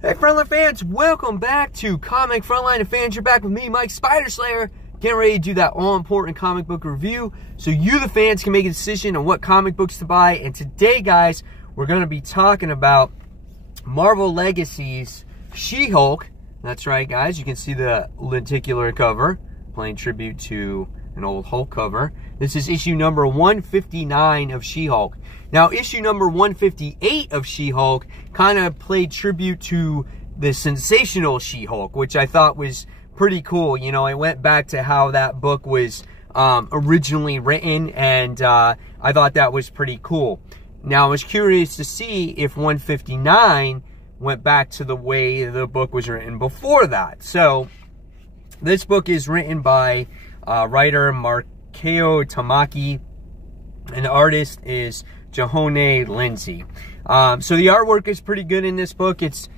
Hey Frontline fans, welcome back to Comic Frontline Fans. You're back with me, Mike Spider Slayer, getting ready to do that all-important comic book review so you, the fans, can make a decision on what comic books to buy. And today, guys, we're going to be talking about Marvel Legacy's She-Hulk. That's right, guys. You can see the lenticular cover, playing tribute to an old Hulk cover. This is issue number 159 of She-Hulk. Now, issue number 158 of She-Hulk kind of played tribute to the sensational She-Hulk, which I thought was pretty cool. You know, I went back to how that book was originally written, and I thought that was pretty cool. Now, I was curious to see if 159 went back to the way the book was written before that. So, this book is written by writer Marco Tamaki, and the artist is Jahone Lindsay. So the artwork is pretty good in this book. It's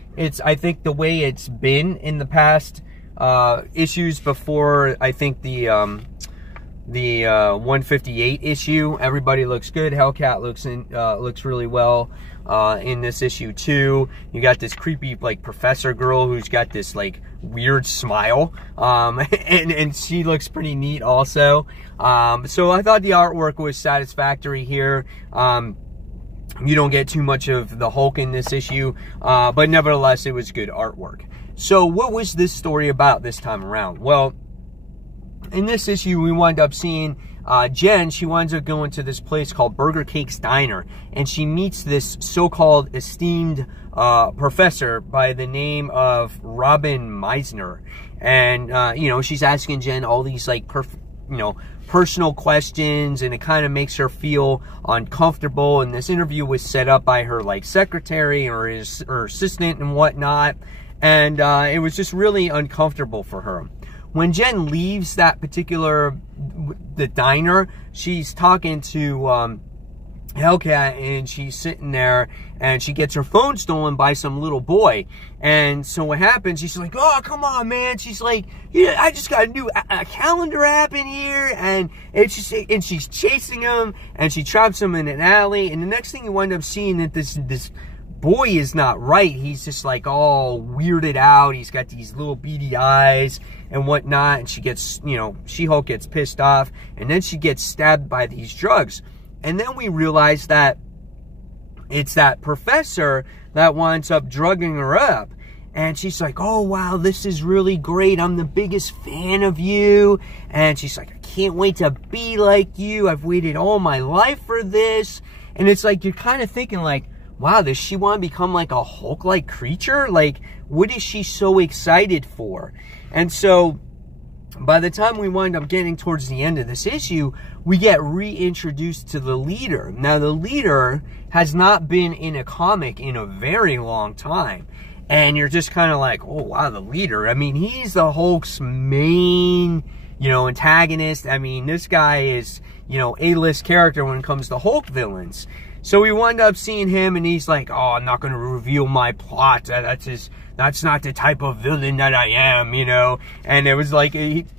I think the way it's been in the past issues before. I think the 158 issue, everybody looks good. Hellcat looks really well in this issue too. You got this creepy like professor girl who's got this like weird smile, and she looks pretty neat also. So I thought the artwork was satisfactory here. You don't get too much of the Hulk in this issue, but nevertheless it was good artwork. So what was this story about this time around? Well, in this issue we wind up seeing Jen. She winds up going to this place called Burger Cake's Diner, and she meets this so-called esteemed professor by the name of Robin Meisner. And you know, she's asking Jen all these like personal questions, and it kind of makes her feel uncomfortable. And this interview was set up by her like secretary or her assistant and whatnot, and it was just really uncomfortable for her. When Jen leaves that particular the diner, she's talking to Hellcat, and she's sitting there, and she gets her phone stolen by some little boy. And so what happens, she's like, oh, come on, man. She's like, yeah, I just got a new calendar app in here. And she's chasing him, and she traps him in an alley. And the next thing you wind up seeing that this boy is not right. He's just like all weirded out. He's got these little beady eyes and whatnot. And she gets, you know, She-Hulk gets pissed off, and then she gets stabbed by these drugs. And then we realize that it's that professor that winds up drugging her up. And she's like, oh, wow, this is really great. I'm the biggest fan of you. And she's like, I can't wait to be like you. I've waited all my life for this. And it's like, you're kind of thinking like, wow, does she want to become like a Hulk-like creature? Like, what is she so excited for? And so by the time we wind up getting towards the end of this issue, we get reintroduced to the leader. Now, the leader has not been in a comic in a very long time. And you're just kind of like, oh, wow, the leader. I mean, he's the Hulk's main, you know, antagonist. I mean, this guy is, you know, A-list character when it comes to Hulk villains. So we wind up seeing him, and he's like, oh, I'm not going to reveal my plot. That's not the type of villain that I am, you know. And it was like,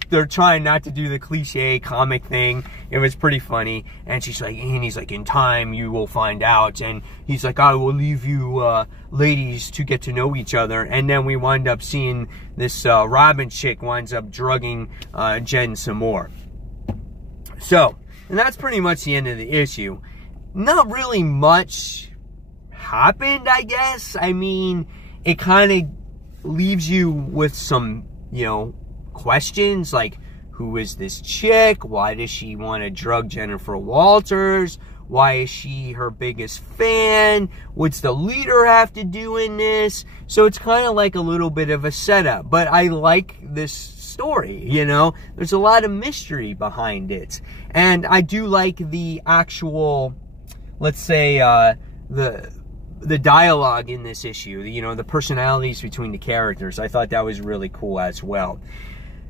they're trying not to do the cliche comic thing. It was pretty funny. And she's like, and he's like, in time you will find out. And he's like, I will leave you ladies to get to know each other. And then we wind up seeing this Robin chick winds up drugging Jen some more. So, and that's pretty much the end of the issue. Not really much happened, I guess. I mean, it kind of leaves you with some, you know, questions like, who is this chick? Why does she want to drug Jennifer Walters? Why is she her biggest fan? What's the leader have to do in this? So it's kind of like a little bit of a setup. But I like this story, you know. There's a lot of mystery behind it. And I do like the actual, let's say, the dialogue in this issue, you know, the personalities between the characters. I thought that was really cool as well.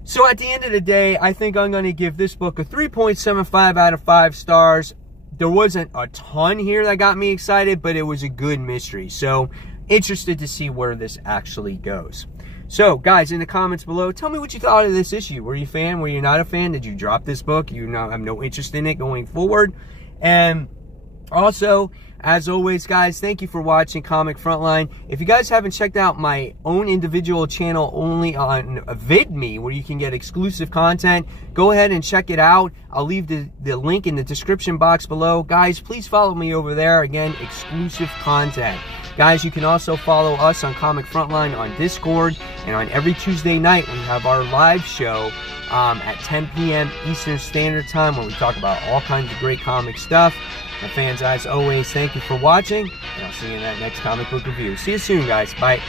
So at the end of the day, I think I'm going to give this book a 3.75 out of 5 stars. There wasn't a ton here that got me excited, but it was a good mystery. So interested to see where this actually goes. So guys, in the comments below, tell me what you thought of this issue. Were you a fan? Were you not a fan? Did you drop this book? You have no interest in it going forward? And also, As always, guys, thank you for watching Comic Frontline. If you guys haven't checked out my own individual channel only on VidMe, where you can get exclusive content, go ahead and check it out. I'll leave the link in the description box below. Guys, please follow me over there. Again, exclusive content. Guys, you can also follow us on Comic Frontline on Discord, and on every Tuesday night we have our live show at 10 p.m. Eastern Standard Time, where we talk about all kinds of great comic stuff. My fans, as always, thank you for watching, and I'll see you in that next comic book review. See you soon, guys. Bye.